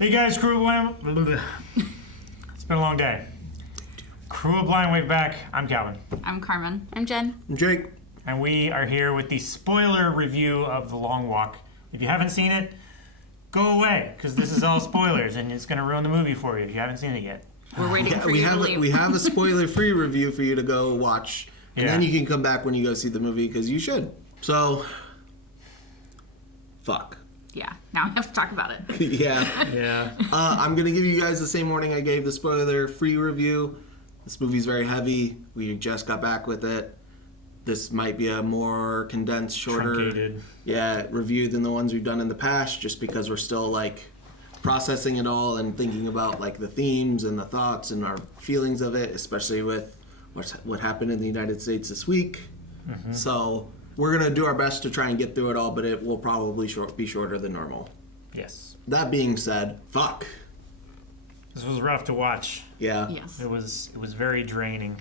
Hey guys, Crew of Blind. It's been a long day. Crew of Blind Wave back. I'm Calvin. I'm Carmen. I'm Jen. I'm Jake. And we are here with the spoiler review of The Long Walk. If you haven't seen it, go away, because this is all spoilers and it's going to ruin the movie for you if you haven't seen it yet. We're waiting for you to leave. We have a spoiler-free review for you to go watch, and then you can come back when you go see the movie, because you should. So, fuck. Yeah, now we have to talk about it. Yeah. I'm going to give you guys the same warning I gave the spoiler-free review. This movie's very heavy. We just got back with it. This might be a more condensed, shorter Truncated. Review than the ones we've done in the past, just because we're still, processing it all and thinking about, the themes and the thoughts and our feelings of it, especially with what happened in the United States this week. Mm-hmm. So we're going to do our best to try and get through it all, but it will probably be shorter than normal. Yes. That being said, fuck. This was rough to watch. Yeah. Yes. It was very draining.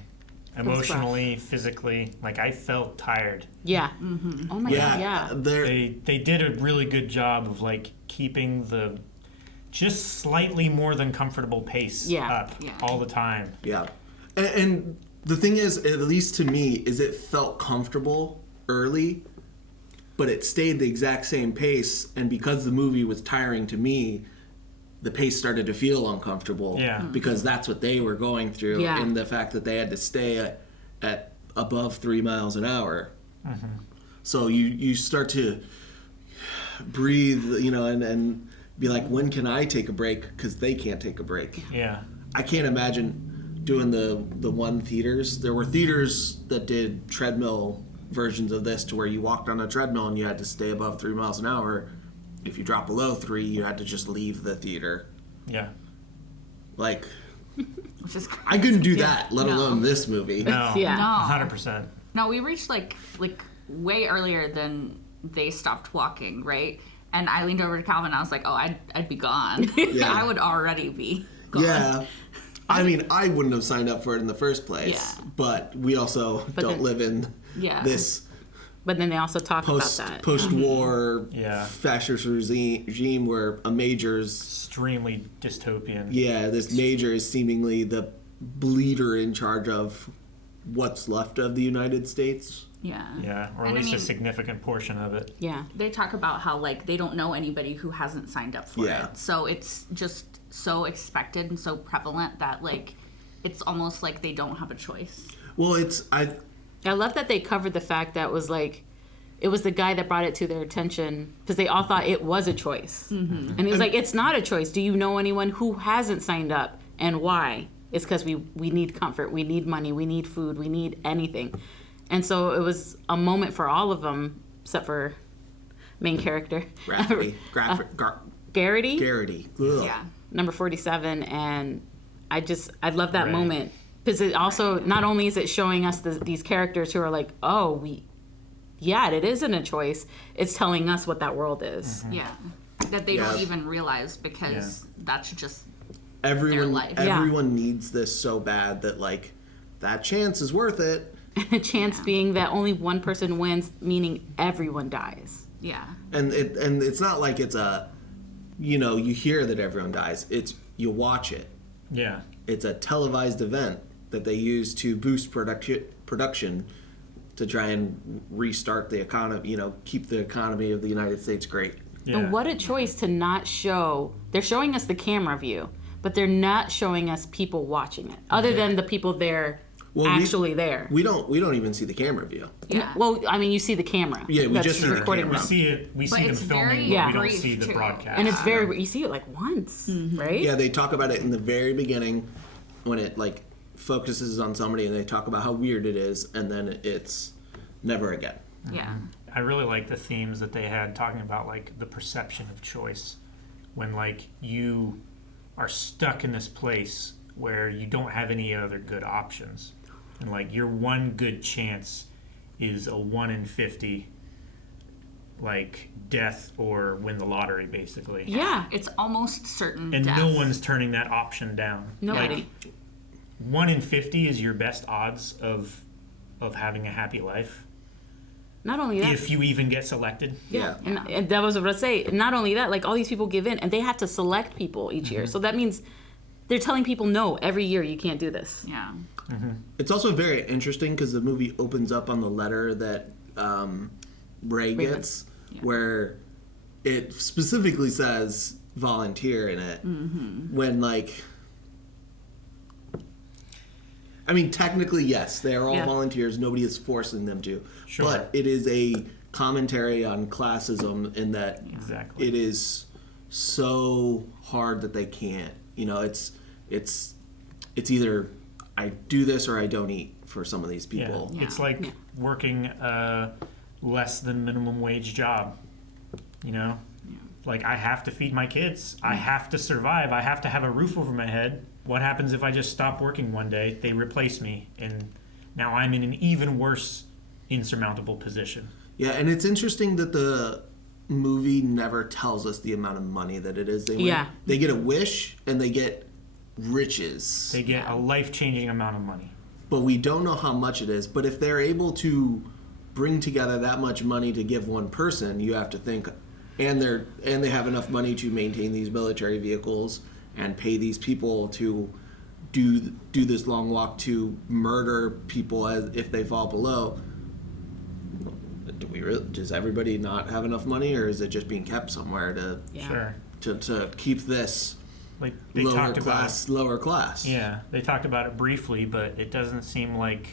Emotionally, physically. I felt tired. Yeah. Mm-hmm. Oh my God, yeah. They did a really good job of, keeping the just slightly more than comfortable pace up all the time. Yeah. And the thing is, at least to me, is it felt comfortable early, but it stayed the exact same pace, and because the movie was tiring to me, the pace started to feel uncomfortable. Yeah. Because that's what they were going through, and the fact that they had to stay at above 3 miles an hour. Mm-hmm. So you start to breathe, and be like, when can I take a break? Because they can't take a break. Yeah. I can't imagine doing the one theaters. There were theaters that did treadmill versions of this, to where you walked on a treadmill and you had to stay above 3 miles an hour. If you drop below 3, you had to just leave the theater. Yeah. Which is crazy. I couldn't do that, let alone this movie. No. Yeah. No. 100%. No, we reached way earlier than they stopped walking, right? And I leaned over to Calvin and I was like, oh, I'd be gone. Yeah. I would already be gone. Yeah. I mean, I wouldn't have signed up for it in the first place. Yeah. But we also don't live in this But then they also talk about that. post-war Yeah. fascist regime where a major's... Extremely dystopian. Yeah, this major is seemingly the leader in charge of what's left of the United States. Yeah. Yeah, or at And least a significant portion of it. Yeah. They talk about how, they don't know anybody who hasn't signed up for it. So it's just so expected and so prevalent that, it's almost like they don't have a choice. Well, I love that they covered the fact that it was the guy that brought it to their attention, because they all thought it was a choice. Mm-hmm. And he was like, it's not a choice. Do you know anyone who hasn't signed up, and why? It's because we need comfort, we need money, we need food, we need anything. And so it was a moment for all of them, except for main character. Garrity? Garrity. Ugh. Yeah. Number 47. And I love that moment. Because it also, not only is it showing us these characters who are like, it isn't a choice. It's telling us what that world is. Mm-hmm. Yeah. That they don't even realize, because that's just their life. Everyone needs this so bad that, that chance is worth it. And a chance being that only one person wins, meaning everyone dies. Yeah. And it's not like it's you hear that everyone dies. It's, you watch it. Yeah. It's a televised event that they use to boost production to try and restart the economy, keep the economy of the United States great. Yeah. And what a choice to not show. They're showing us the camera view, but they're not showing us people watching it, other than the people there there. We don't even see the camera view. Yeah. Well, I mean, you see the camera. Yeah, we that's just see the recording camera. We see it. We But see them it's filming, very but we don't brief, see the too. broadcast. And it's you see it once, right? Yeah, they talk about it in the very beginning when it focuses on somebody, and they talk about how weird it is, and then it's never again. Yeah. I really like the themes that they had talking about the perception of choice, when you are stuck in this place where you don't have any other good options, and your one good chance is a 1 in 50 death or win the lottery, basically. Yeah. It's almost certain And death. no one's turning that option down. Nobody. 1 in 50 is your best odds of having a happy life. Not only that, if you even get selected. Yeah. and that was what I was say. Not only that, like all these people give in, and they have to select people each year. So that means they're telling people no every year. You can't do this. Yeah. It's also very interesting because the movie opens up on the letter that Ray gets, where it specifically says volunteer in it. When, like, I mean, technically, yes, they are all volunteers. Nobody is forcing them to. Sure. But it is a commentary on classism in that it is so hard that they can't. You know, it's either I do this or I don't eat for some of these people. Yeah. It's like working a less than minimum wage job, you know? Yeah. Like, I have to feed my kids. I have to survive. I have to have a roof over my head. What happens if I just stop working one day? They replace me, and now I'm in an even worse, insurmountable position. Yeah, and it's interesting that the movie never tells us the amount of money that it is they win. Yeah. They get a wish, and they get riches. They get a life-changing amount of money. But we don't know how much it is. But if they're able to bring together that much money to give one person, you have to think, and they have enough money to maintain these military vehicles and pay these people to do this long walk to murder people as if they fall below. Does everybody not have enough money, or is it just being kept somewhere to keep this like they lower class? Yeah, they talked about it briefly, but it doesn't seem like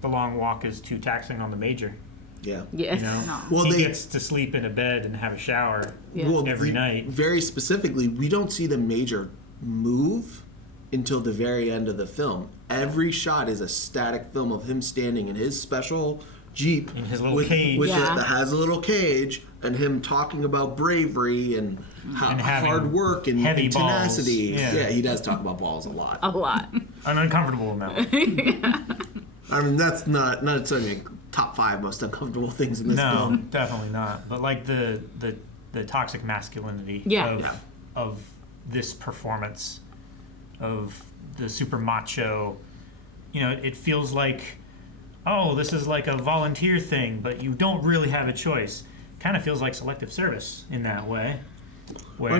the long walk is too taxing on the major. Yeah. Yes. You know? No. Well, he gets to sleep in a bed and have a shower every night. Very specifically, we don't see the major move until the very end of the film. Every shot is a static film of him standing in his special Jeep in his little cage that has a little cage, and him talking about bravery and hard work and tenacity. Yeah, he does talk about balls a lot. A lot. An uncomfortable amount. I mean, that's not certainly top 5 most uncomfortable things in this film. No, definitely not. But like the toxic masculinity of this performance of the super macho, you know, it feels like, oh, this is like a volunteer thing, but you don't really have a choice. Kind of feels like selective service in that way. Where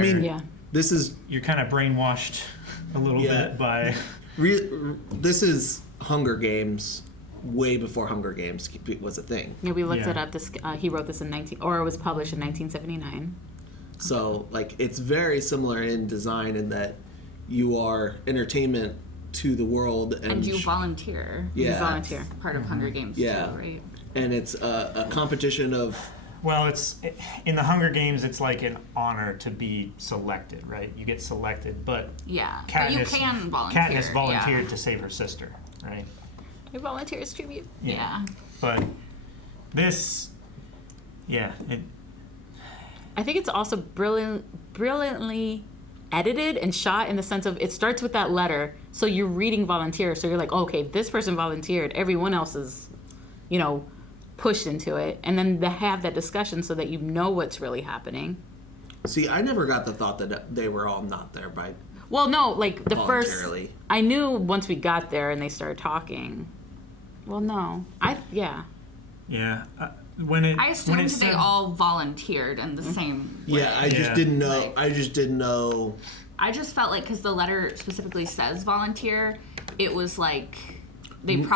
this is... You're kind of brainwashed a little bit by... This is Hunger Games way before Hunger Games was a thing. Yeah, we looked it up. This he wrote this in it was published in 1979. So, like, it's very similar in design in that you are entertainment to the world, and you volunteer. Yeah, you volunteer. Part of Hunger Games too, right? And it's a competition of. Well, in the Hunger Games, it's like an honor to be selected, right? You get selected, but Katniss, but you can volunteer. Katniss volunteered to save her sister, right? Your volunteer is tribute. Yeah. But this, I think it's also brilliantly edited and shot in the sense of it starts with that letter, so you're reading volunteer, so you're like, okay, this person volunteered, everyone else is, you know, pushed into it, and then they have that discussion so that you know what's really happening. See, I never got the thought that they were all not there by. Well, no, like the first. I knew once we got there and they started talking. Well, no, Yeah. I assumed they all volunteered in the same way. Yeah, I just didn't know. I just felt like because the letter specifically says volunteer, it was like it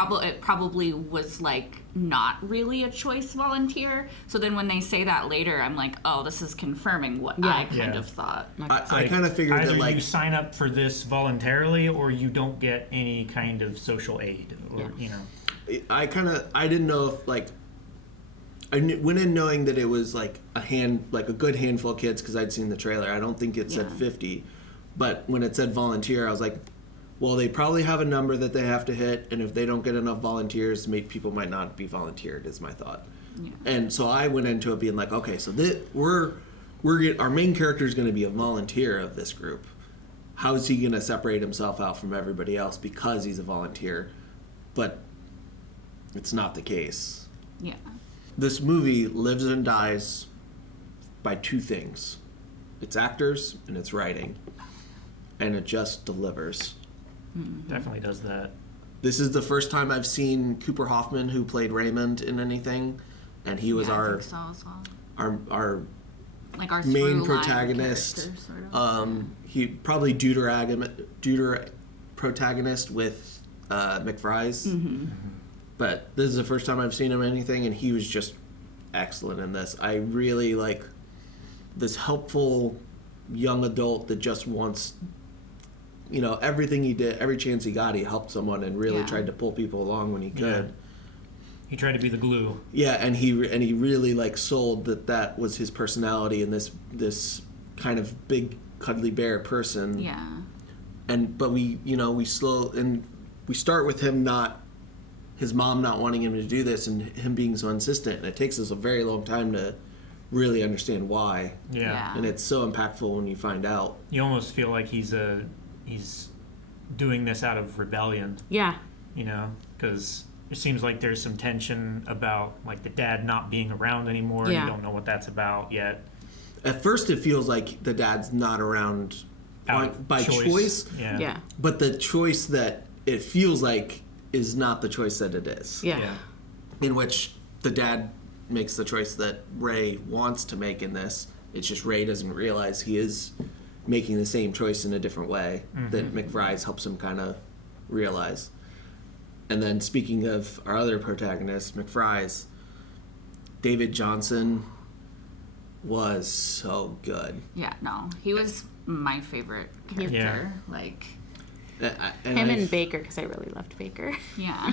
probably was like not really a choice volunteer. So then when they say that later, I'm like, oh, this is confirming what I kind of thought. I kind of figured either that like you sign up for this voluntarily or you don't get any kind of social aid, or you know. I didn't know if like. I went in knowing that it was like a good handful of kids because I'd seen the trailer. I don't think it said 50, but when it said volunteer, I was like, well, they probably have a number that they have to hit, and if they don't get enough volunteers, people might not be volunteered. Is my thought, and so I went into it being like, okay, so our main character is going to be a volunteer of this group. How is he going to separate himself out from everybody else because he's a volunteer? But it's not the case. Yeah. This movie lives and dies by 2 things. It's actors and it's writing. And it just delivers. Definitely does that. This is the first time I've seen Cooper Hoffman, who played Raymond, in anything. and he was I our think so as well. our Like our main through-line protagonist. character, sort of. He probably deuter protagonist with McFry's. But this is the first time I've seen him in anything, and he was just excellent in this. I really like this helpful young adult that just wants, everything he did, every chance he got, he helped someone and really tried to pull people along when he could. Yeah. He tried to be the glue. Yeah, and he really sold that was his personality and this kind of big cuddly bear person. Yeah. But we start with him his mom not wanting him to do this and him being so insistent, and it takes us a very long time to really understand why. Yeah. And it's so impactful when you find out. You almost feel like he's doing this out of rebellion. Yeah. Because it seems like there's some tension about like the dad not being around anymore. Yeah. You don't know what that's about yet. At first, it feels like the dad's not around by choice. Yeah. But the choice that it feels like is not the choice that it is. Yeah. In which the dad makes the choice that Ray wants to make in this. It's just Ray doesn't realize he is making the same choice in a different way that McFry's helps him kind of realize. And then speaking of our other protagonist, McFry's, David Johnson was so good. Yeah, no. He was my favorite character. Yeah. Like, Him and Baker, because I really loved Baker. yeah.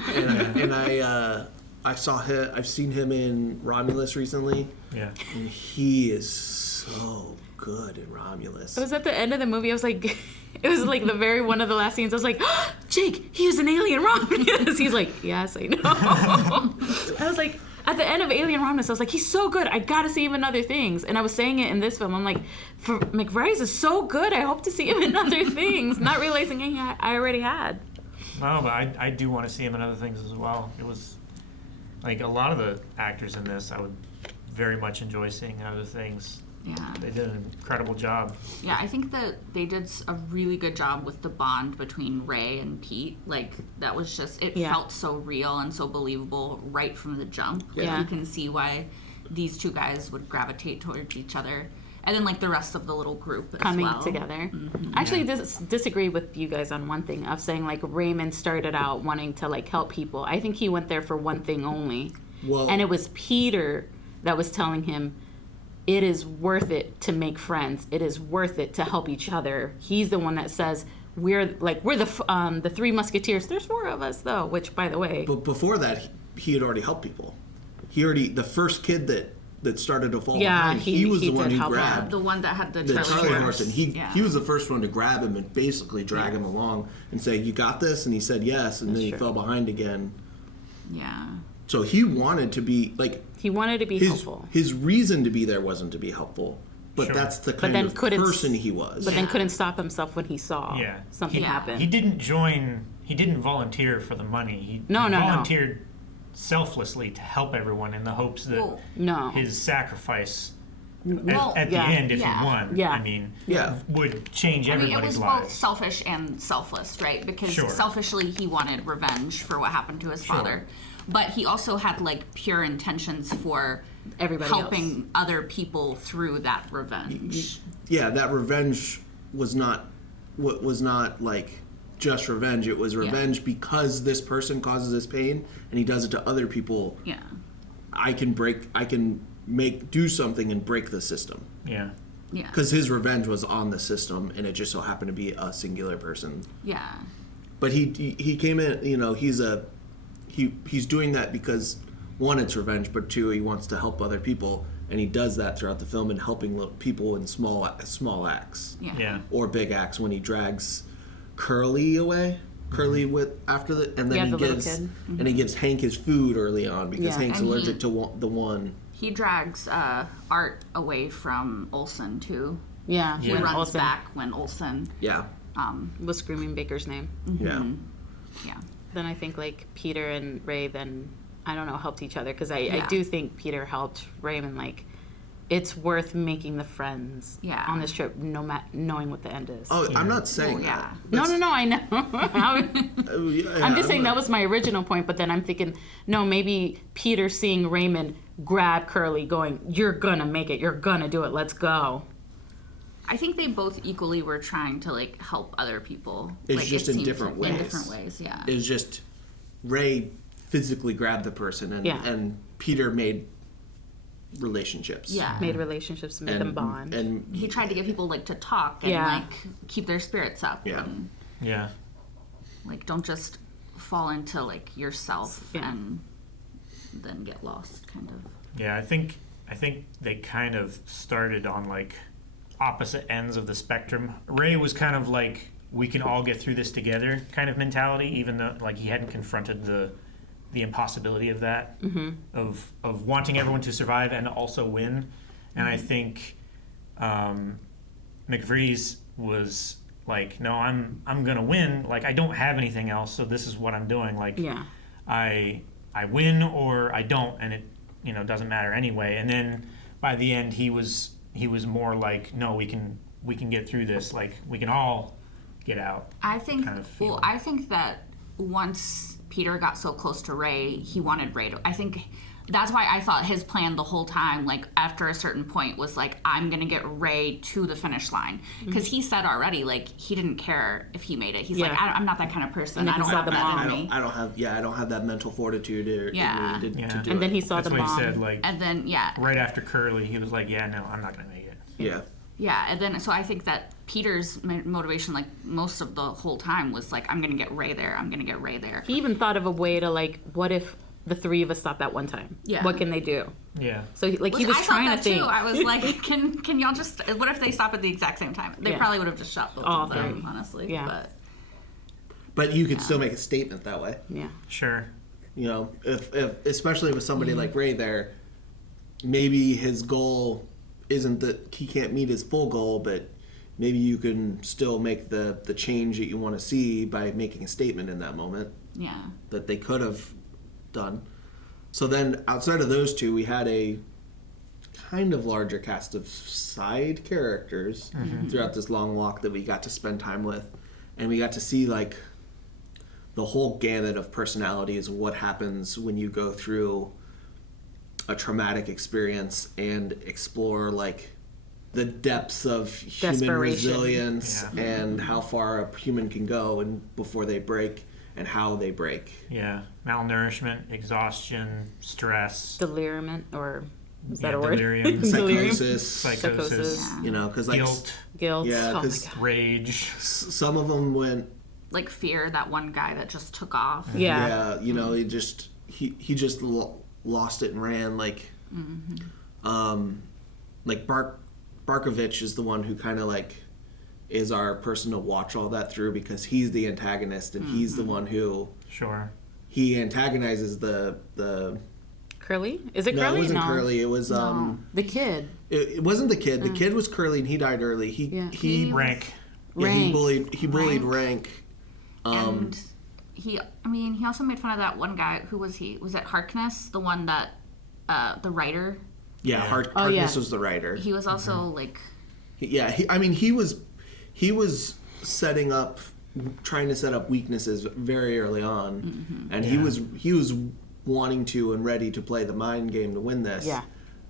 I saw him. I've seen him in Romulus recently. Yeah. And he is so good in Romulus. It was at the end of the movie. I was like, it was like the very one of the last scenes. I was like, oh, Jake, he was an alien Romulus. He's like, yes, I know. I was like, at the end of Alien Romulus, I was like, he's so good. I gotta see him in other things. And I was saying it in this film. I'm like, for McBride is so good. I hope to see him in other things. Not realizing I already had. No, but I do want to see him in other things as well. It was like a lot of the actors in this I would very much enjoy seeing in other things. Yeah. They did an incredible job. Yeah, I think that they did a really good job with the bond between Ray and Pete. Like, that was just, it felt so real and so believable right from the jump. Like, Yeah. you can see why these two guys would gravitate towards each other. And then, like, the rest of the little group as Coming well. together. I actually disagree with you guys on one thing of saying, like, Raymond started out wanting to, like, help people. I think he went there for one thing only. Well, And it was Peter that was telling him, it is worth it to make friends. It is worth it to help each other. He's the one that says, we're the Three Musketeers. There's four of us, though, which, by the way. But before that, he had already helped people. The first kid that started to fall Yeah, behind, he was he the one did who help grabbed The one that had the the Charlie horse, and Yeah. he was the first one to grab him and basically drag him along and say, "You got this," and he said yes, and then he true. fell behind again. Yeah. So he wanted to be He wanted to be helpful. his reason to be there wasn't to be helpful, but Sure. that's the But kind then of couldn't person he was. But then couldn't stop himself when he saw Yeah. something He- happen. He didn't volunteer for the money. He No. volunteered selflessly to help everyone in the hopes that Well, No. his sacrifice Well, at the yeah. end, if Yeah. he won, Yeah. I mean, Yeah. would change I mean, it everybody's was both lives. selfish and selfless, right? Because Sure. selfishly, he wanted revenge for what happened to his father. But he also had, like, pure intentions for Everybody helping other people through that revenge. Yeah, that revenge was not like just revenge. It was revenge because this person causes this pain, and he does it to other people. Yeah. I can do something and break the system. Yeah. Yeah. Because his revenge was on the system, and it just so happened to be a singular person. Yeah. But he came in. He's doing that because one, it's revenge, but two, he wants to help other people, and he does that throughout the film and helping people in small acts Yeah. Yeah. or big acts. When he drags Curly away, Curly and then the he little gives kid. and he gives Hank his food early on because Yeah. Hank's And allergic to the one. He drags Art away from Olsen, too. Yeah. He Yeah. runs Olsen back when Olsen, Yeah, was screaming Baker's name. yeah. yeah. Then I think, like, Peter and Ray then, I don't know, helped each other. Because I Yeah. do think Peter helped Raymond, like, it's worth making the friends Yeah. on this trip, knowing what the end is. Oh, I'm not saying Well, yeah. No, I know. I'm just saying that that was my original point, but then I'm thinking, no, maybe Peter seeing Raymond grab Curly going, you're gonna make it, you're gonna do it, let's go. I think they both equally were trying to like help other people. It's like, just in different ways. In different ways, yeah. It was just Ray physically grabbed the person, and Peter made relationships. Yeah. Made relationships, made them bond. And He tried to get people like to talk and like keep their spirits up. Yeah. And, Yeah. like don't just fall into like yourself and then get lost kind of. Yeah, I think they kind of started on like opposite ends of the spectrum. Ray was kind of like, we can all get through this together kind of mentality, even though like he hadn't confronted the impossibility of that, of wanting everyone to survive and also win. And I think McVries was like, no, I'm gonna win. Like I don't have anything else, so this is what I'm doing. Like I win or I don't, and it doesn't matter anyway. And then by the end, he was more like, no, we can get through this. Like we can all get out. I think. Kind of feeling. I think that once Peter got so close to Ray, he wanted Ray to. I think that's why I thought his plan the whole time, like after a certain point, was like, I'm gonna get Ray to the finish line, because he said already, like he didn't care if he made it. He's like, I'm not that kind of person. I don't have that in me. I don't have that mental fortitude to do it. And then he saw That's the what mom. he said, like, and then right after Curly, he was like, yeah, no, I'm not gonna make it. Yeah. Yeah, and then so I think that Peter's motivation, like most of the whole time, was like, I'm gonna get Ray there. I'm gonna get Ray there. He even thought of a way to like, what if the three of us stop at one time? Yeah. What can they do? Yeah. So he was I trying thought to think. too. I was like, can y'all just? What if they stop at the exact same time? They probably would have just shot both of them, honestly. Yeah. But you could still make a statement that way. Yeah. Sure. If especially with somebody like Ray there, maybe his goal isn't that he can't meet his full goal, but maybe you can still make the change that you want to see by making a statement in that moment. Yeah. That they could have done. So then outside of those two, we had a kind of larger cast of side characters throughout this long walk that we got to spend time with, and we got to see like the whole gamut of personalities, what happens when you go through a traumatic experience and explore like the depths of human resilience and how far a human can go and before they break and how they break. Yeah. Malnourishment, exhaustion, stress. Delirium, or is that a word? Delirium. Psychosis. Yeah. Because like guilt. Yeah, oh because rage. some of them went Like Fear, that one guy that just took off. Yeah. he just lost it and ran like Barkovich is the one who kind of like is our person to watch all that through, because he's the antagonist and he's the one who he antagonizes the Curly? Is it no, Curly? it wasn't Curly. It was the kid. It wasn't the kid. The kid was Curly and he died early. He Rank. Yeah, he bullied Rank. And he also made fun of that one guy. Who was he? Was it Harkness, the one that the writer? Yeah, Harkness was the writer. He was also like. He was setting up, trying to set up weaknesses very early on, and he was wanting to and ready to play the mind game to win this. Yeah.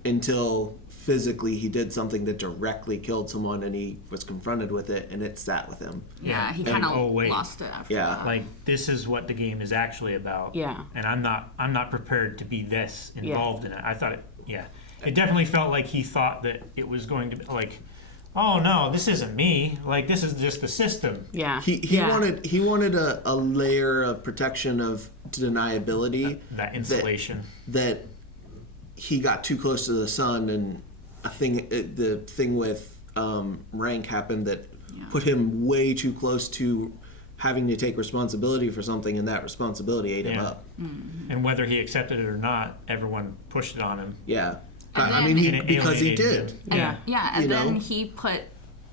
Until physically he did something that directly killed someone, and he was confronted with it, and it sat with him. Yeah, he kind of lost it after that. Like, this is what the game is actually about. Yeah. And I'm not prepared to be this involved in it. I thought it definitely felt like he thought that it was going to be like, oh no, this isn't me. Like, this is just the system. Yeah. He wanted a layer of protection of deniability. That insulation. That he got too close to the sun, and the thing with Rank happened that put him way too close to having to take responsibility for something, and that responsibility ate him up. Mm-hmm. And whether he accepted it or not, everyone pushed it on him. Yeah. Because he did. Yeah. And then he put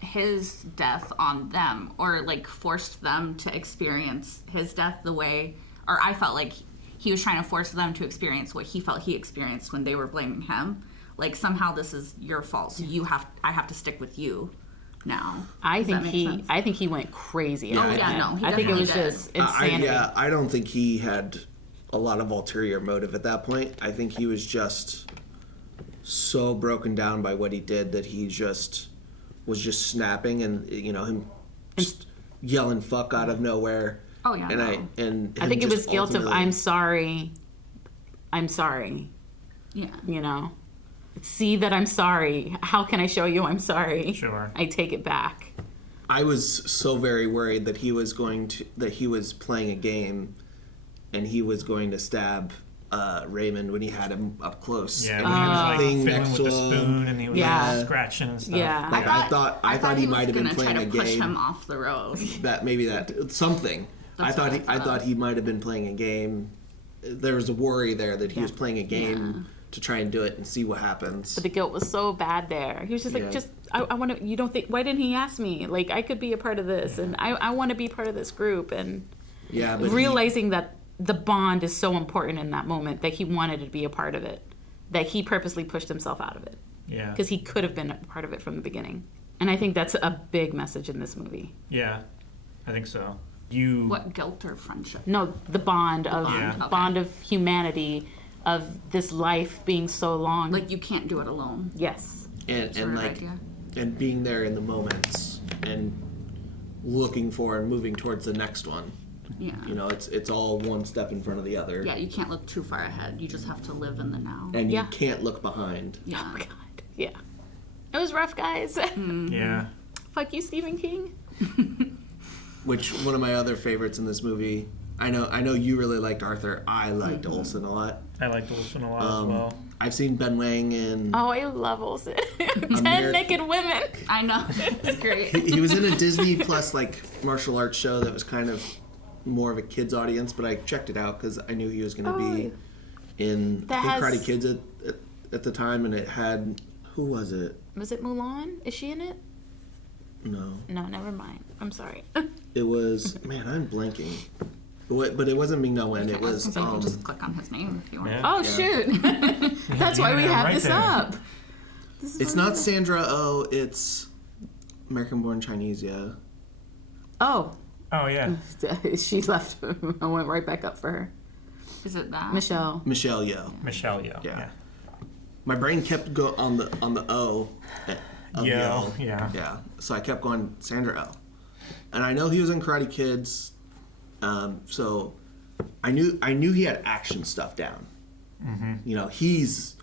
his death on them, or like forced them to experience his death the way, or I felt like he was trying to force them to experience what he felt he experienced when they were blaming him. Like, somehow this is your fault, so I have to stick with you now. I think he went crazy. I think it was just insanity. I don't think he had a lot of ulterior motive at that point. I think he was just so broken down by what he did that he just was just snapping, and him just yelling "fuck" out of nowhere. Oh yeah. And I think it was guilt of ultimately- I'm sorry. Yeah. See that I'm sorry. How can I show you I'm sorry? Sure. I take it back. I was so very worried that he was playing a game, and he was going to stab Raymond when he had him up close. Yeah, when he was like Thing fiddling next with the to him. spoon and he was Yeah. like, scratching and stuff. Yeah. Like I thought he might have been playing a try to push game. him off the road. Something. That's I what I thought. thought he might have been playing a game. There was a worry there that he was playing a game to try and do it and see what happens. But the guilt was so bad there. He was just like, Yeah. I want to, you don't think, why didn't he ask me? Like, I could be a part of this, and I want to be part of this group. And Yeah, but realizing that the bond is so important in that moment that he wanted to be a part of it, that he purposely pushed himself out of it. Yeah. Because he could have been a part of it from the beginning. And I think that's a big message in this movie. Yeah, I think so. What, guilt or friendship? No, the bond of Yeah. Okay. bond of humanity, of this life being so long. Like you can't do it alone. Yes. and Sort of like idea. and being there in the moments and looking for and moving towards the next one. Yeah. It's all one step in front of the other. Yeah, you can't look too far ahead. You just have to live in the now. And Yeah. you can't look behind. Yeah. God. Yeah. It was rough, guys. Yeah. Fuck you, Stephen King. Which one of my other favorites in this movie? I know you really liked Arthur. I liked Olsen a lot. I liked Olsen a lot as well. I've seen Ben Wang in. Oh, I love Olsen. 10 Ameri- naked women. I know. It's great. He was in a Disney Plus martial arts show that was kind of more of a kids audience, but I checked it out because I knew he was going to be in That I think has- Karate Kids at the time, and it had who was it? Was it Mulan? Is she in it? No, No, never mind. I'm sorry. it was man. I'm blanking. But it wasn't Ming Na Wen. It I was was gonna say, you can just click on his name if you want. Yeah. Oh, shoot. That's why we Yeah, have right this there. up. This is It's what not we- Sandra Oh. It's American-born Chinese. Yeah. Oh. Oh, yeah. She left. I went right back up for her. Is it that? Michelle. Michelle Yeoh. Michelle Yeoh. Yeah. Yeah. My brain kept go on the O. Of Yeoh, Yeoh. yeah. Yeah. So I kept going Sandra Oh. And I know he was in Karate Kids, so I knew he had action stuff down. Mm-hmm. He's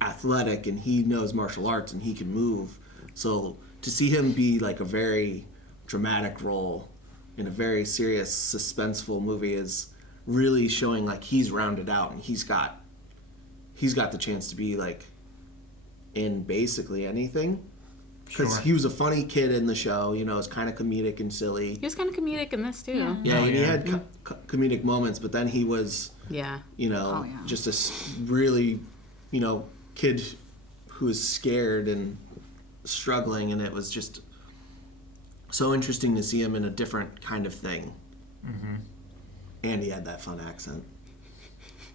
athletic and he knows martial arts and he can move. So to see him be like a very dramatic role in a very serious, suspenseful movie is really showing like he's rounded out and he's got the chance to be like in basically anything. Because Sure. he was a funny kid in the show, it's kind of comedic and silly. He was kind of comedic in this, too. Yeah, Oh, and he yeah. had comedic moments, but then he was, Yeah. yeah. just a really, kid who was scared and struggling, and it was just so interesting to see him in a different kind of thing. Mm-hmm. And he had that fun accent.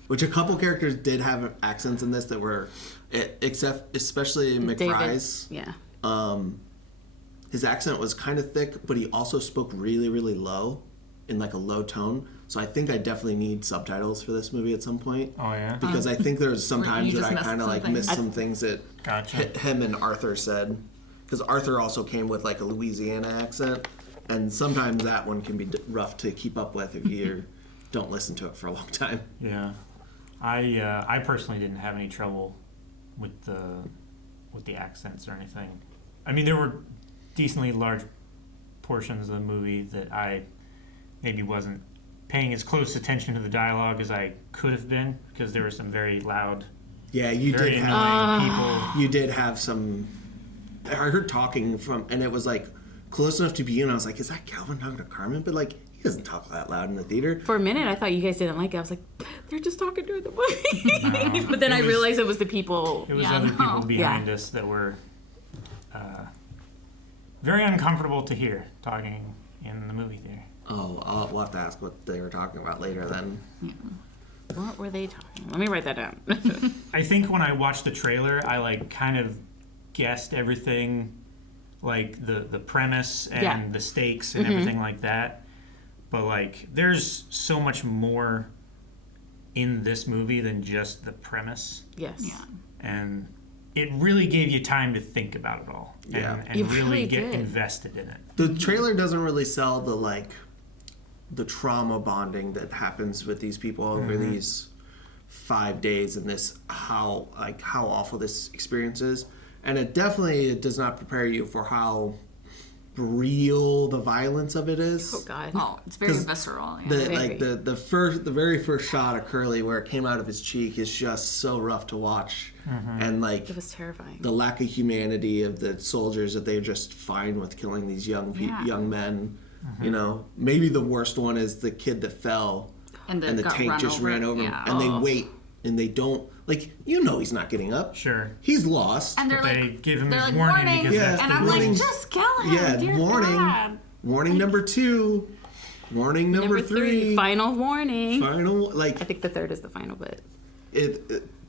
Which a couple characters did have accents in this that were, especially McFry's. David. Yeah. His accent was kind of thick, but he also spoke really, really low, in like a low tone. So I think I definitely need subtitles for this movie at some point. Oh, yeah. Because I think there's some Like, times you that just I missed kind of some like things. missed some things that Gotcha. him and Arthur said. Because Arthur also came with like a Louisiana accent, and sometimes that one can be rough to keep up with if you don't listen to it for a long time. Yeah. I personally didn't have any trouble with the accents or anything. I mean, there were decently large portions of the movie that I maybe wasn't paying as close attention to the dialogue as I could have been, because there were some very loud, Yeah, you very did have annoying people. you did have some. I heard talking from, and it was like close enough to be you, and I was like, is that Calvin talking to Carmen? But like, he doesn't talk that loud in the theater. For a minute, I thought you guys didn't like it. I was like, they're just talking during the movie. No, But then it I was- realized it was the people. It was Yeah, other no. people behind us that were very uncomfortable to hear talking in the movie theater. Oh, we'll have to ask what they were talking about later then. What were they talking? Let me write that down. I think when I watched the trailer, I like kind of guessed everything, like the premise and Yeah. the stakes and everything like that. But like, there's so much more in this movie than just the premise. Yes. Yeah. And it really gave you time to think about it all and You really really get did. invested in it. The trailer doesn't really sell the trauma bonding that happens with these people over these 5 days and this how awful this experience is, and it does not prepare you for how real the violence of it is. Oh God. Oh, it's very visceral. Yeah. The very first shot of Curly where it came out of his cheek is just so rough to watch, and like It was terrifying. the lack of humanity of the soldiers that they're just fine with killing these young men. You know, maybe the worst one is the kid that fell And the got tank run just over. ran over him, Yeah. and they wait and they don't he's not getting up. Sure. He's lost. And they're But they like, give him they're his like, warning warning. because that's and the I'm warning. like, just kill him. Yeah, Dear warning. God. Warning number 2. Warning number 3. Final warning. Final I think the third is the final bit.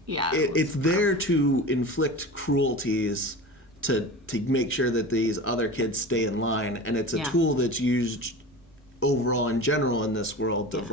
Yeah. It's there to inflict cruelties to make sure that these other kids stay in line, and it's a tool that's used overall in general in this world of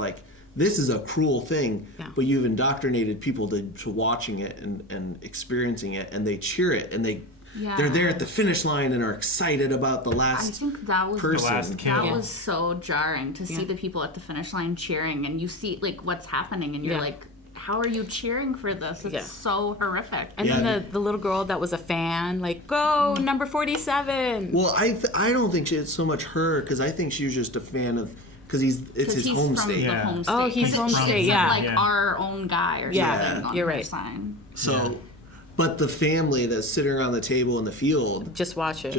this is a cruel thing, but you've indoctrinated people to watching it and experiencing it, and they cheer it, and they're there at the finish line and are excited about the last I think that was person. The last kill. That was so jarring to see the people at the finish line cheering, and you see what's happening, and you're like, how are you cheering for this? It's so horrific. And then the little girl that was a fan, go number 47. Well, I don't think it's so much her, because I think she was just a fan of, because it's his home from state. The home state. Oh, he's home state, Like our own guy or something on you're her right. sign. So, but the family that's sitting around the table in the field, Just watching.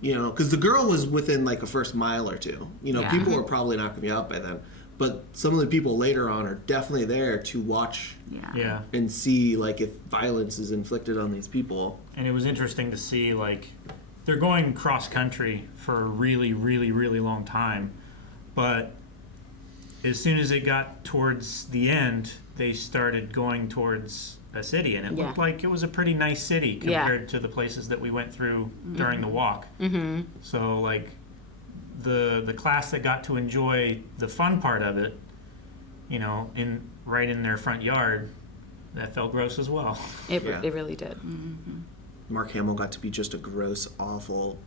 because the girl was within a first mile or two. People were probably not going to be out by then. But some of the people later on are definitely there to watch Yeah. and see if violence is inflicted on these people. And it was interesting to see they're going cross country for a really, really, really long time, but as soon as it got towards the end, they started going towards a city, and it looked like it was a pretty nice city compared to the places that we went through during the walk. Mm-hmm. So the class that got to enjoy the fun part of it, right in their front yard, that felt gross as well. It really did. Mark Hamill got to be just a gross, awful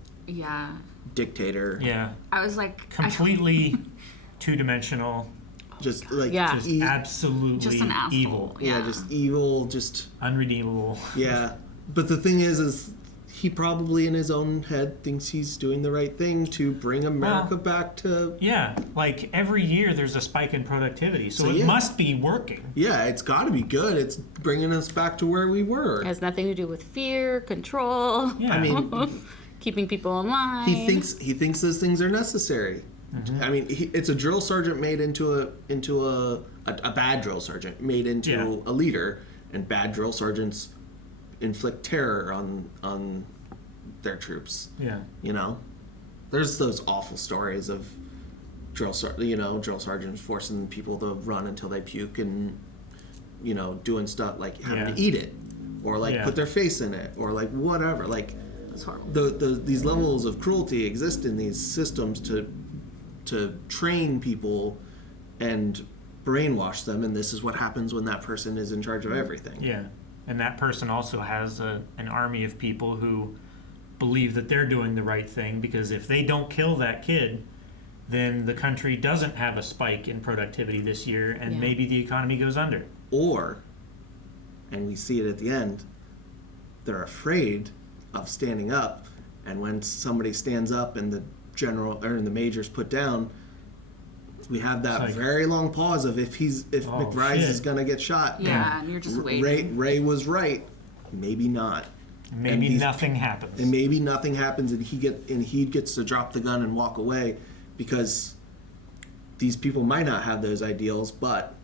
dictator. Yeah. I was like... Completely two-dimensional. Just Just absolutely just an asshole. evil. Yeah, just evil, just... Unredeemable. Yeah. But the thing is he probably in his own head thinks he's doing the right thing to bring America back to... Yeah, every year there's a spike in productivity, so it must be working. Yeah, it's got to be good. It's bringing us back to where we were. It has nothing to do with fear, control. Yeah. I mean, keeping people in line. he thinks those things are necessary. Mm-hmm. I mean, it's a drill sergeant made into a bad drill sergeant made into a leader, and bad drill sergeants inflict terror on their troops. Yeah. There's those awful stories of drill sergeants forcing people to run until they puke and doing stuff like having to eat it or put their face in it or whatever. It's horrible. These levels of cruelty exist in these systems to train people and brainwash them, and this is what happens when that person is in charge of everything. Yeah. And that person also has an army of people who believe that they're doing the right thing, because if they don't kill that kid, then the country doesn't have a spike in productivity this year, and maybe the economy goes under. Or, and we see it at the end, they're afraid of standing up, and when somebody stands up and the general or the major's put down, we have that very long pause of if McBride is gonna get shot. Yeah, and you're just waiting. Ray was right. Maybe not. Maybe nothing happens. And maybe nothing happens, and he gets to drop the gun and walk away, because these people might not have those ideals, but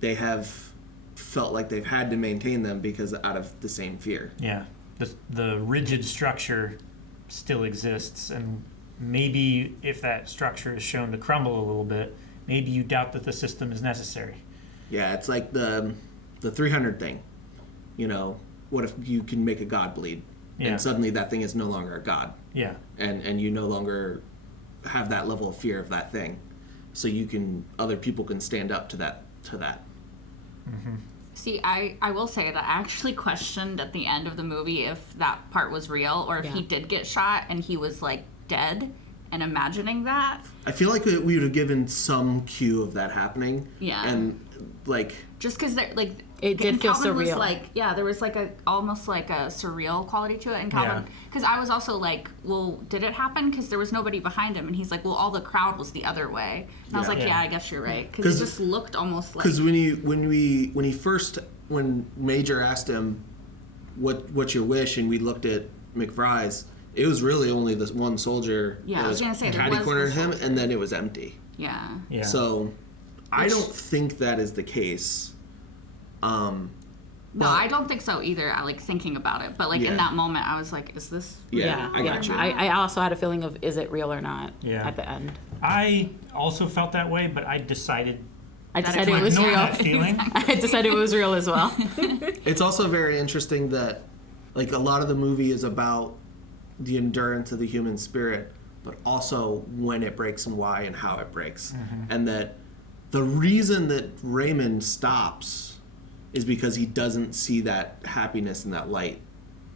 they have felt like they've had to maintain them because out of the same fear. Yeah. The rigid structure still exists, and maybe if that structure is shown to crumble a little bit, maybe you doubt that the system is necessary. Yeah, it's like the 300 thing. What if you can make a god bleed? Yeah. And suddenly that thing is no longer a god. Yeah. And you no longer have that level of fear of that thing. So other people can stand up to that. Mm-hmm. See, I will say that I actually questioned at the end of the movie if that part was real or if he did get shot and he was like dead and imagining that. I feel like we would have given some cue of that happening. Yeah. And like just because like it did feel Calvin surreal. was like, there was like almost like a surreal quality to it. And Calvin, because I was also like, well, did it happen? Because there was nobody behind him, and he's like, well, all the crowd was the other way. And I was like, I guess you're right, because it just looked almost like. Because when Major asked him, what's your wish, and we looked at McBride's, it was really only this one soldier. Yeah, I was gonna say catty cornered him, and then it was empty. Yeah. So, I don't think that is the case. No, I don't think so either. I like thinking about it, but like in that moment, I was like, "Is this?" Yeah, I got you. I also had a feeling of is it real or not at the end. I also felt that way, but I decided. I decided it was real. That feeling. I decided it was real as well. It's also very interesting that, like, a lot of the movie is about the endurance of the human spirit, but also when it breaks and why and how it breaks, and that the reason that Raymond stops is because he doesn't see that happiness and that light,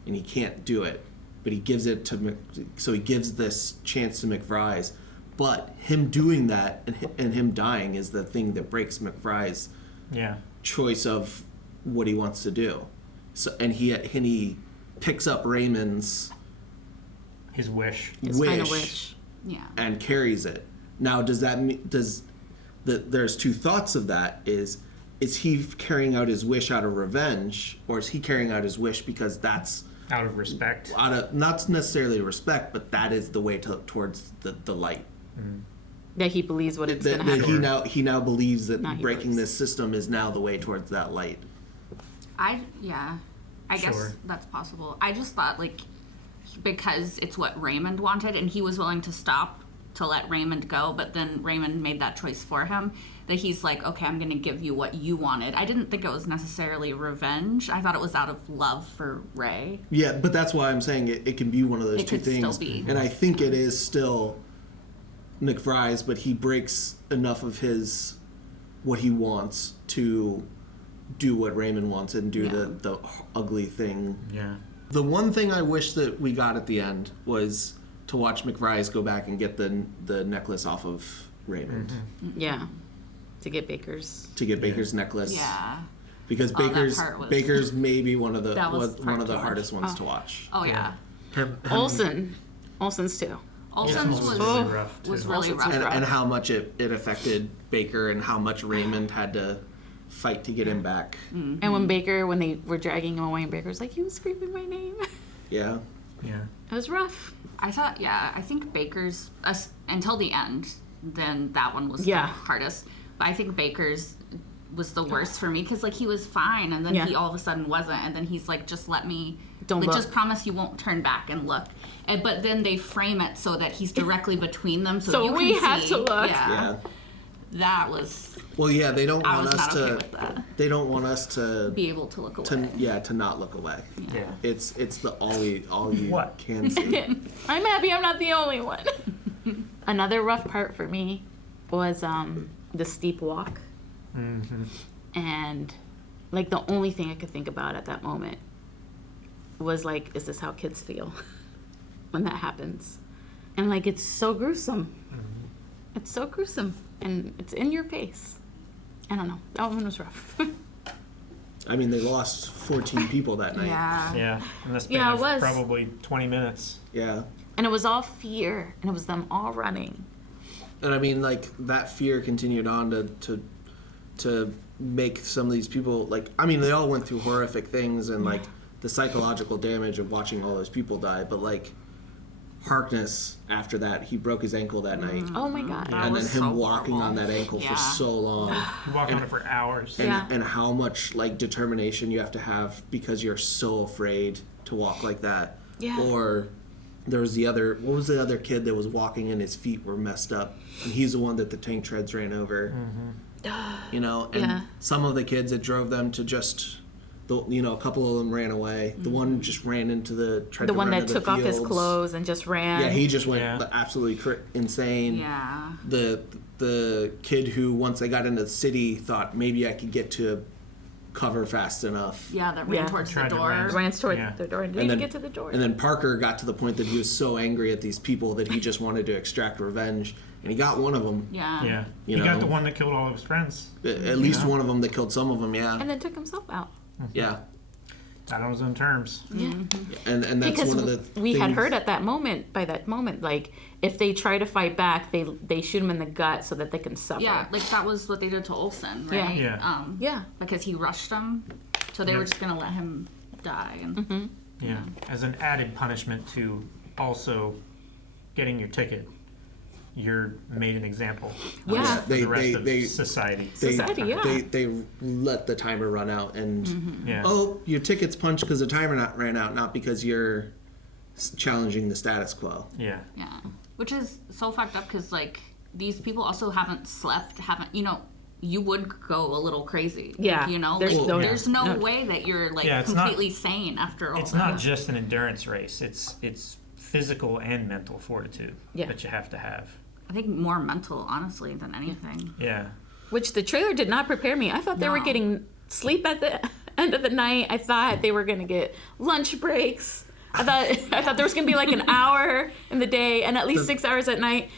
and he can't do it. But he gives it to so he gives this chance to McFry's. But him doing that and him dying is the thing that breaks McFry's choice of what he wants to do. So and he picks up Raymond's his wish, final wish, and carries it. Now, does that mean there's two thoughts of that? Is he carrying out his wish out of revenge, or is he carrying out his wish because that's out of respect? Out of not necessarily respect, but that is the way towards the light. That he believes what it's going to happen. He now believes that breaking this system is now the way towards that light. I guess that's possible. I just thought like because it's what Raymond wanted, and he was willing to stop to let Raymond go, but then Raymond made that choice for him, that he's like, okay, I'm going to give you what you wanted. I didn't think it was necessarily revenge. I thought it was out of love for Ray. Yeah, but that's why I'm saying it can be one of those two things. It could still be. And I think it is still McFry's, but he breaks enough of what he wants to do what Raymond wants and do the ugly thing. Yeah. The one thing I wish that we got at the end was to watch McFry's go back and get the necklace off of Raymond. Mm-hmm. Yeah. To get Baker's necklace. Yeah. Because Baker's maybe one of the hardest ones to watch. Oh yeah. Olsen's too. Olsen's was really rough. Was really rough. And how much it affected Baker and how much Raymond had to fight to get him back. Mm-hmm. And when they were dragging him away, and Baker was like, "He was screaming my name." Yeah. Yeah. It was rough. I think Baker's until the end. Then that one was the hardest. But I think Baker's was the worst for me because like he was fine, and then he all of a sudden wasn't, and then he's like, "Just let me." Just promise you won't turn back and look. But then they frame it so that he's directly between them, so you we can have see. to look. Yeah. That was. Well, yeah, they don't want us to. Okay with that. They don't want us to be able to look away. To not look away. Yeah. It's the all you can see. I'm happy I'm not the only one. Another rough part for me was the steep walk. Mm-hmm. And like the only thing I could think about at that moment was like, is this how kids feel when that happens? And like, it's so gruesome. Mm-hmm. It's so gruesome, and it's in your face. I don't know. That one was rough. I mean, they lost 14 people that night. Yeah. Yeah. In the span of probably 20 minutes. Yeah. And it was all fear, and it was them all running. And I mean, like, that fear continued on to make some of these people, like, I mean, they all went through horrific things and, like, the psychological damage of watching all those people die. But, like, Harkness, after that, he broke his ankle that night. Oh, my God. And then him walking on that ankle for so long. You walk on it for hours. And how much, like, determination you have to have because you're so afraid to walk like that. Yeah. Or there was what was the other kid that was walking and his feet were messed up? And he's the one that the tank treads ran over. Mm-hmm. You know, and some of the kids that drove them to just, a couple of them ran away. Mm-hmm. The one just ran into the one that took off his clothes and just ran. Yeah, he just went absolutely insane. Yeah. The kid who, once they got into the city, thought maybe I could get to cover fast enough. Yeah, that ran Yeah. towards the Tried to door. ran- Ran toward Yeah. the door and didn't And even then- get to the door. And then Parker got to the point that he was so angry at these people that he just wanted to extract revenge, and he got one of them. Yeah. Yeah. You He got know. the one that killed all of his friends. At least one of them that killed some of them. Yeah, And then took himself out. yeah. Not on his own terms. And that's Because one of the we had things- heard at that moment, like, if they try to fight back, they shoot him in the gut so that they can suffer. Yeah, like that was what they did to Olsen, right? Yeah. Yeah. Because he rushed them, so they Yeah. were just gonna let him die. And Yeah. As an added punishment to also getting your ticket, you're made an example Yeah. of the rest of they- society. Society, yeah. They let the timer run out, and Yeah. oh, your ticket's punched because the timer ran out, not because you're challenging the status quo. Yeah. yeah, which is so fucked up because like these people also haven't slept, you would go a little crazy. Yeah. Like, you know, There's like, no- there's no no. way that you're like Yeah, it's not- completely sane after all It's that. not just an endurance race. It's physical and mental fortitude Yeah. that you have to have. I think more mental, honestly, than anything. Yeah. Which the trailer did not prepare me. I thought they were No. getting sleep at the end of the night. I thought they were going to get lunch breaks. I thought there was going to be like an hour in the day and at least 6 hours at night.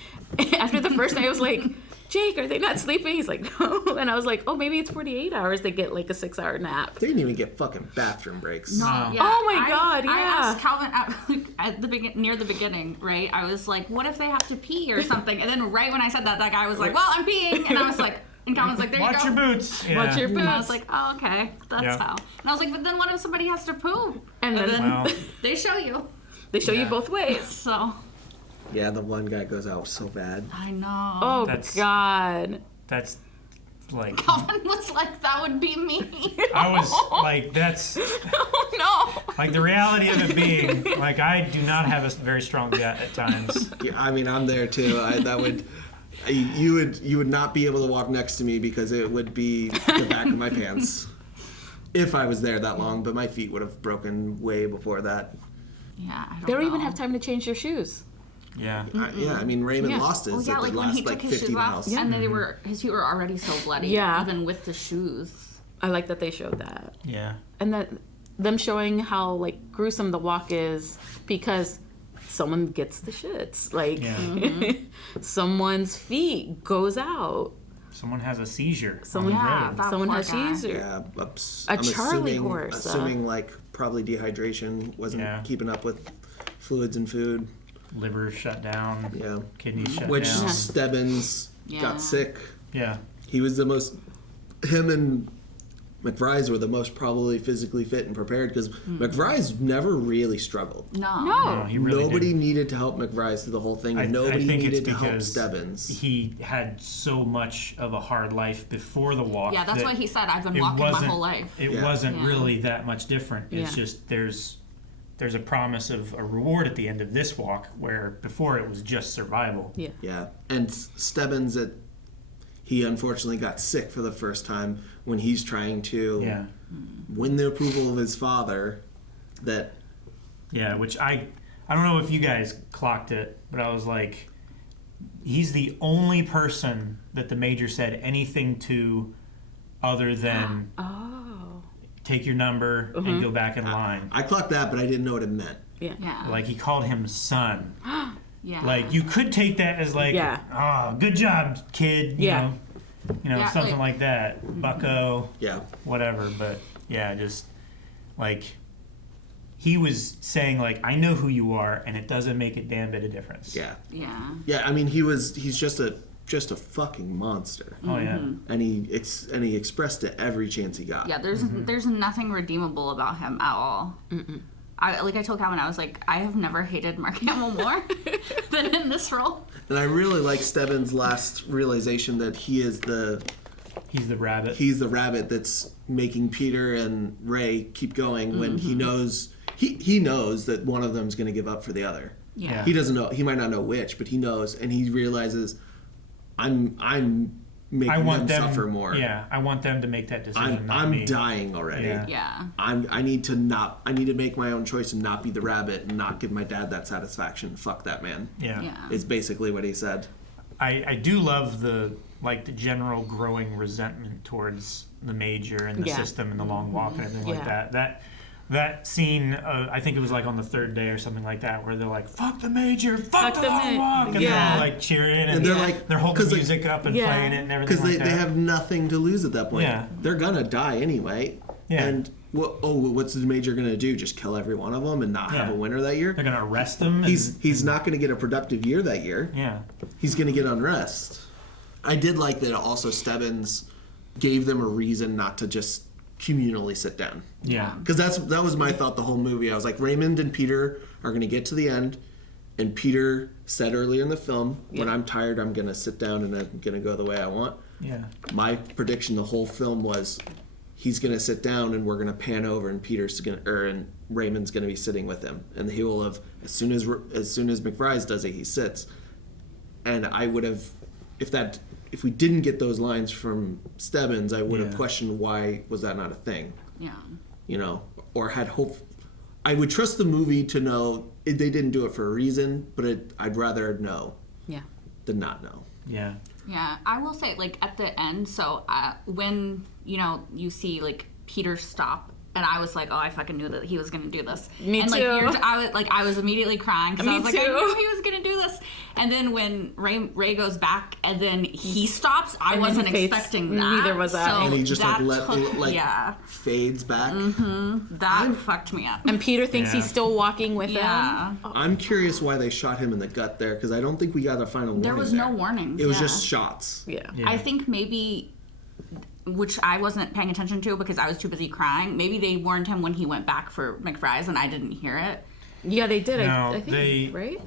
After the first night, I was like, Jake, are they not sleeping? He's like, no. And I was like, oh, maybe it's 48 hours. They get like a 6-hour nap. They didn't even get fucking bathroom breaks. No. Oh my God, I yeah. asked Calvin at the near the beginning, right? I was like, "What if they have to pee or something?" And then right when I said that, that guy was like, "Well, I'm peeing," and I was like, and Calvin's like, "There Watch you your go." boots. Yeah. Watch your And I was boots. like, "Oh, okay, that's Yeah. how." And I was like, "But then what if somebody has to poop?" And then Well, They show you. they show you Yeah. both ways. So Yeah, the one guy goes out so bad. I know. Oh, That's- God. that's like Calvin was like, "That would be me." I was like that's Oh, no. like the reality of it being like I do not have a very strong gut at times. Yeah, I mean, I'm there too. You would not be able to walk next to me because it would be the back of my pants if I was there that long. But my feet would have broken way before that. Yeah, I don't They don't even know. have time to change their shoes. Yeah. I mean, Raymond Yeah. lost his Oh yeah, at like the when he last took his 50 shoes miles. off, and his feet were already so bloody. Yeah. even with the shoes. I like that they showed that. Yeah. And that them showing how like gruesome the walk is because someone gets the shits. Like Yeah. someone's feet goes out. Someone has a seizure. Someone, on the Yeah, road. that someone poor has guy. seizure. Yeah, A I'm Charlie assuming, horse, assuming like probably dehydration wasn't Yeah. keeping up with fluids and food. Liver shut down. Yeah, Kidneys shut which down. Stebbins Yeah. got sick. Yeah. He was the most. Him and McBride's were the most probably physically fit and prepared because McBride's never really struggled. No. No, he really Nobody didn't. needed to help McBride through the whole thing. And nobody think it's needed to help because Stebbins. He had so much of a hard life before the walk. Yeah, that's that why he said, "I've been it walking my wasn't- whole life." It Yeah. wasn't Yeah. really that much different. It's Yeah. just there's a promise of a reward at the end of this walk where before it was just survival. Yeah. Yeah, and Stebbins, he unfortunately got sick for the first time when he's trying to Yeah. win the approval of his father. That Yeah, which I don't know if you guys clocked it, but I was like, he's the only person that the major said anything to other than Oh. take your number and go back in line. I clocked that, but I didn't know what it meant. Yeah. Yeah. Like he called him son. Yeah. Like you could take that as like, Yeah. oh, good job, kid. Yeah. You know, Yeah, something like- like that. Bucko, Yeah, whatever. But yeah, just like he was saying like, I know who you are, and it doesn't make a damn bit of difference. yeah, Yeah. yeah. I mean, he's just a fucking monster, Oh yeah. and he expressed it every chance he got. Yeah, there's nothing redeemable about him at all. I told Calvin, I was like, I have never hated Mark Hamill more than in this role. And I really like Stebbins' last realization that He's the rabbit. he's the rabbit that's making Peter and Ray keep going when he knows he knows that one of them's going to give up for the other. Yeah. He doesn't know. He might not know which, but he knows, and he realizes, I'm making I want them suffer more. Yeah, I want them to make that decision. not I'm me. dying already. Yeah. Yeah. I need to make my own choice and not be the rabbit and not give my dad that satisfaction. Fuck that man. Yeah. Yeah. Is basically what he said. I do love the general growing resentment towards the Major and the system and the long walk and everything like that. That scene, I think it was like on the third day or something like that, where they're like, "Fuck the Major, fuck the long walk," and they're all like cheering and they're like they're holding music up and playing it and everything. Because they have nothing to lose at that point. Yeah. They're gonna die anyway. Yeah. And what's the Major gonna do? Just kill every one of them and not have a winner that year? They're gonna arrest him. He's not gonna get a productive year that year. Yeah. He's gonna get unrest. I did like that. Also, Stebbins gave them a reason not to just communally sit down. Yeah. Because that was my thought the whole movie. I was like, Raymond and Peter are going to get to the end, and Peter said earlier in the film, when I'm tired, I'm going to sit down and I'm going to go the way I want. Yeah. My prediction the whole film was he's going to sit down and we're going to pan over and and Raymond's going to be sitting with him, and he will have as soon as McBride does it, he sits. And I would have, if we didn't get those lines from Stebbins, I would have questioned why was that not a thing. Yeah. You know, or had hope. I would trust the movie to know they didn't do it for a reason, but I'd rather know than not know. Yeah. Yeah, I will say, like, at the end, so when, you see, like, Peter stop, and I was like, oh, I fucking knew that he was going to do this. Me and, too. I was immediately crying because I was like, too. I knew he was going to do this. And then when Ray goes back and then he stops, I wasn't expecting that. Neither was I. So And he just that fades back. That fucked me up. And Peter thinks he's still walking with him. I'm curious why they shot him in the gut there, because I don't think we got a final warning. There was no warning. It was just shots. Yeah. I think maybe, which I wasn't paying attention to because I was too busy crying, maybe they warned him when he went back for McFry's and I didn't hear it. Yeah, they did. No, I think, right?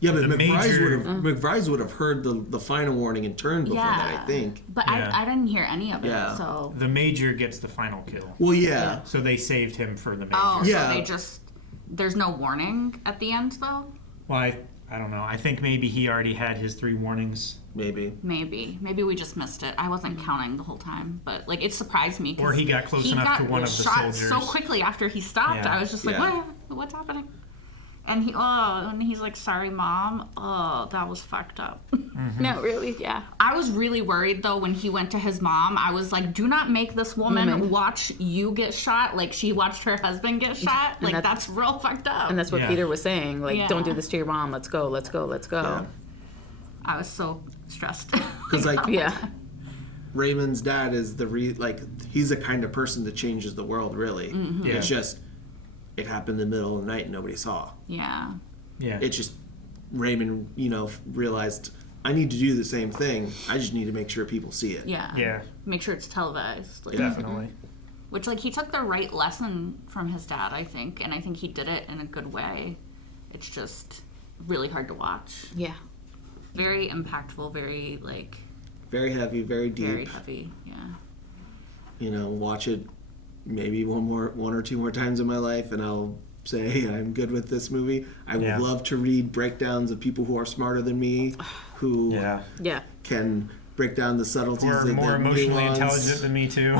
Yeah, but The McBride would have heard the final warning and turned before that, I think. But I didn't hear any of it, so... The Major gets the final kill. Well, yeah. So they saved him for the Major. Oh, Yeah. so they just... There's no warning at the end, though? Well, I don't know. I think maybe he already had his 3 warnings. Maybe. Maybe we just missed it. I wasn't counting the whole time, but like it surprised me. Or he got close enough to one of the shot soldiers. so quickly after he stopped. Yeah. I was just like, what's happening? And he's like, sorry, Mom. Oh, that was fucked up. No, really, yeah. I was really worried though when he went to his mom. I was like, do not make this woman watch you get shot. Like she watched her husband get shot. Like that's real fucked up. And that's what Peter was saying. Like, don't do this to your mom. Let's go. Let's go. Let's go. Yeah. I was so stressed. Because yeah. Raymond's dad is he's the kind of person that changes the world, really. Mm-hmm. Yeah. It's just, it happened in the middle of the night and nobody saw. Yeah. Yeah. It's just, Raymond, realized, I need to do the same thing. I just need to make sure people see it. Yeah. Yeah. Make sure it's televised. Like, Definitely. Which, like, he took the right lesson from his dad, I think. And I think he did it in a good way. It's just really hard to watch. Yeah. Very impactful, very, like... Very heavy, very deep. Very heavy, yeah. Watch it maybe one or two more times in my life, and I'll say I'm good with this movie. I would love to read breakdowns of people who are smarter than me, who can break down the subtleties. Or more emotionally intelligent than me too.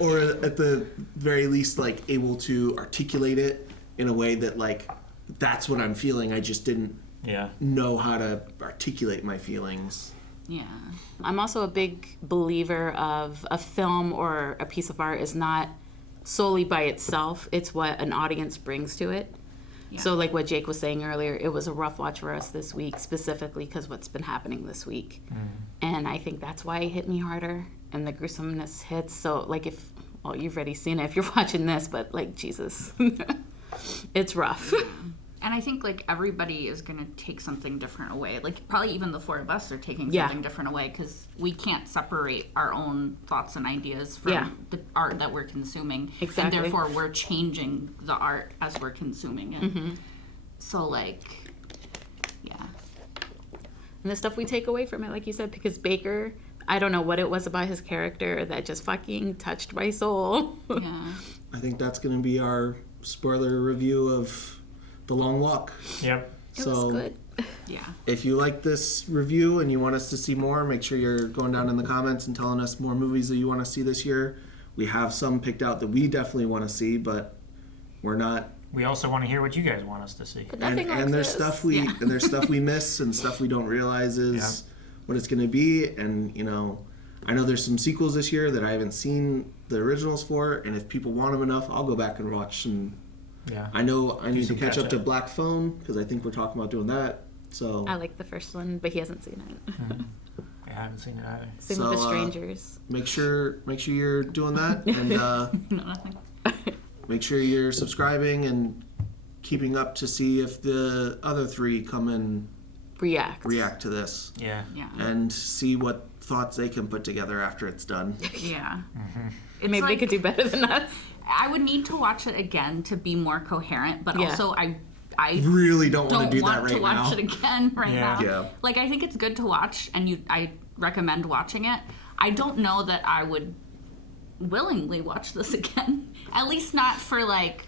or at the very least, like able to articulate it in a way that like that's what I'm feeling. I just didn't know how to articulate my feelings. Yeah. I'm also a big believer of a film or a piece of art is not solely by itself. It's what an audience brings to it. Yeah. So like what Jake was saying earlier, it was a rough watch for us this week, specifically because what's been happening this week. And I think that's why it hit me harder and the gruesomeness hits. So like you've already seen it if you're watching this, but like Jesus, it's rough. And I think, like, everybody is going to take something different away. Like, probably even the 4 of us are taking something different away because we can't separate our own thoughts and ideas from the art that we're consuming. Exactly. And therefore, we're changing the art as we're consuming it. So, like, And the stuff we take away from it, like you said, because Baker, I don't know what it was about his character that just fucking touched my soul. I think that's going to be our spoiler review of The Long Walk. Yep. It was good. Yeah. If you like this review and you want us to see more, make sure you're going down in the comments and telling us more movies that you want to see this year. We have some picked out that we definitely want to see, but we're not. We also want to hear what you guys want us to see. And there's stuff we miss and stuff we don't realize is what it's going to be. And, you know, I know there's some sequels this year that I haven't seen the originals for, and if people want them enough, I'll go back and watch some. Yeah. I know I need to some catch up to catch-up. Black Phone, because I think we're talking about doing that. So I like the first one, but he hasn't seen it. I haven't seen it either. Same So, with The Strangers. make sure you're doing that, and No, nothing. make sure you're subscribing and keeping up to see if the other 3 come and react to this, Yeah. Yeah. and see what thoughts they can put together after it's done. Yeah. It's Maybe they like- could do better than us. I would need to watch it again to be more coherent, but Yeah. also I Really don't want don't to do want that to right watch now. it again right Yeah. now. Yeah. Like, I think it's good to watch, and I recommend watching it. I don't know that I would willingly watch this again. At least not for like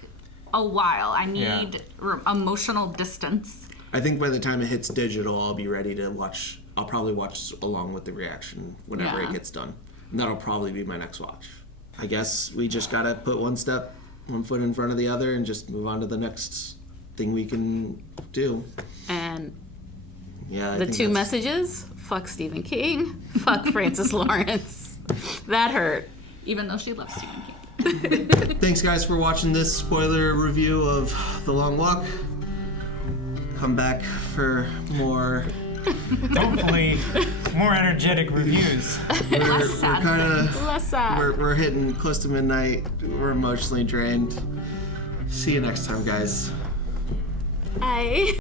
a while. I need emotional distance. I think by the time it hits digital, I'll be ready to watch. I'll probably watch along with the reaction whenever Yeah. it gets done. And that'll probably be my next watch. I guess we just gotta put one foot in front of the other, and just move on to the next thing we can do. And Yeah. I the think 2 that's- messages, fuck Stephen King, fuck Francis Lawrence. That hurt. Even though she loves Stephen King. Thanks, guys, for watching this spoiler review of The Long Walk. Come back for more. Hopefully, more energetic reviews. We're sad. kind of. Less sad. We're hitting close to midnight. We're emotionally drained. See you next time, guys. Bye.